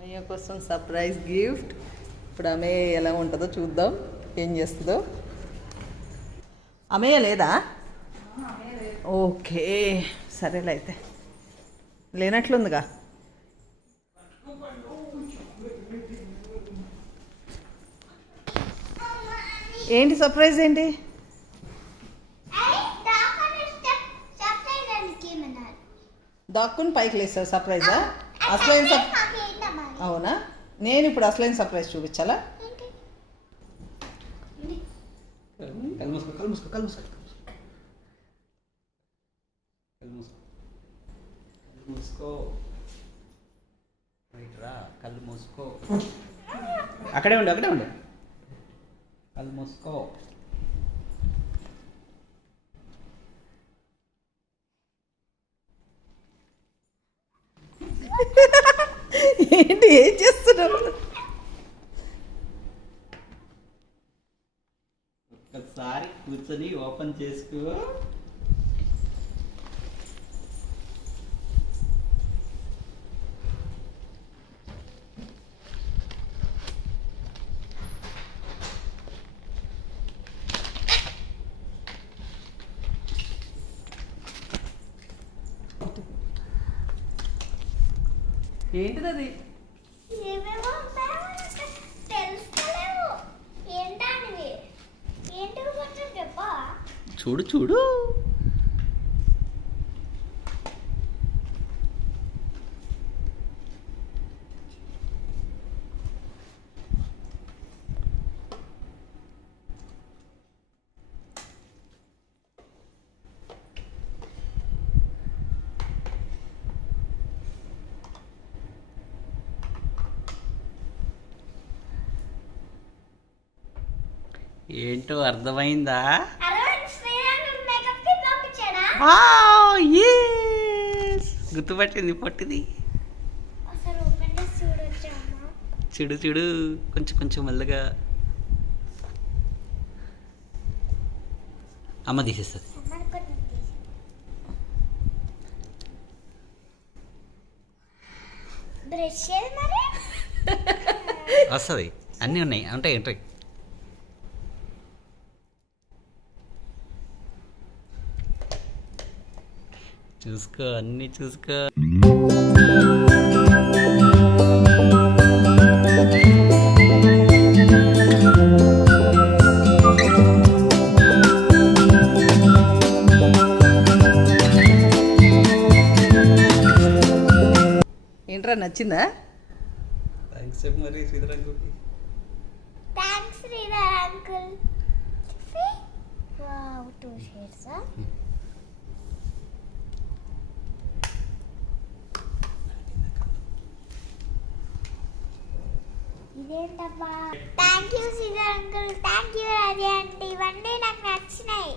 అమ్మయ్య కోసం surprise gift. ఇప్పుడు అమ్మయ్య ఎలా ఉంటుందో చూద్దాం, ఏం చేస్తుందో. అమ్మయ్య లేదా? ఓకే సరేలే, అయితే లేనట్లుందిగా. ఏంటి సర్ప్రైజ్ ఏంటి? దాక్కుని పైకి లేస్తారు సర్ప్రైజా? అసలైన అవునా? నేను ఇప్పుడు అసలైన సర్ప్రైజ్ చూపించాలా? కళ్ళు మూసుకో. అక్కడే ఉండు, అక్కడే ఉండు. కళ్ళు మూసుకో. ఏంటి, ఏం చేస్తున్నావు? ఒక్కసారి కూర్చొని ఓపెన్ చేసుకో. ఏంటిది అది? చూడు చూడు. ఏంటో అర్థమైందా? గుర్తుపట్టింది పొట్టిది. చూడు చూడు, కొంచెం కొంచెం మెల్లగా. అమ్మ తీసేస్తుంది. వస్తుంది, అన్నీ ఉన్నాయి, ఉంటాయి ఉంటాయి. చూసుకో, అన్నీ చూసుకో. ఏంట్రా, నచ్చిందా? థ్యాంక్స్ చెప్పు మరి శ్రీధర్ అంకుల్కి. Thanks Sridhar uncle. Wow, 2 shades. ఇదేంటబ్బా? Thank you Sridhar uncle, thank you Raji aunty. ఇవన్నీ నాకు నచ్చినాయి.